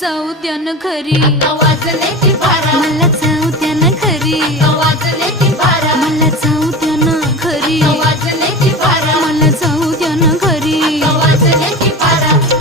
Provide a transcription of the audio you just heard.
जाऊ द्या न घरी, आता वाजले ती बारा, मला जाऊ द्या न घरी. आता वाजले ती बारा.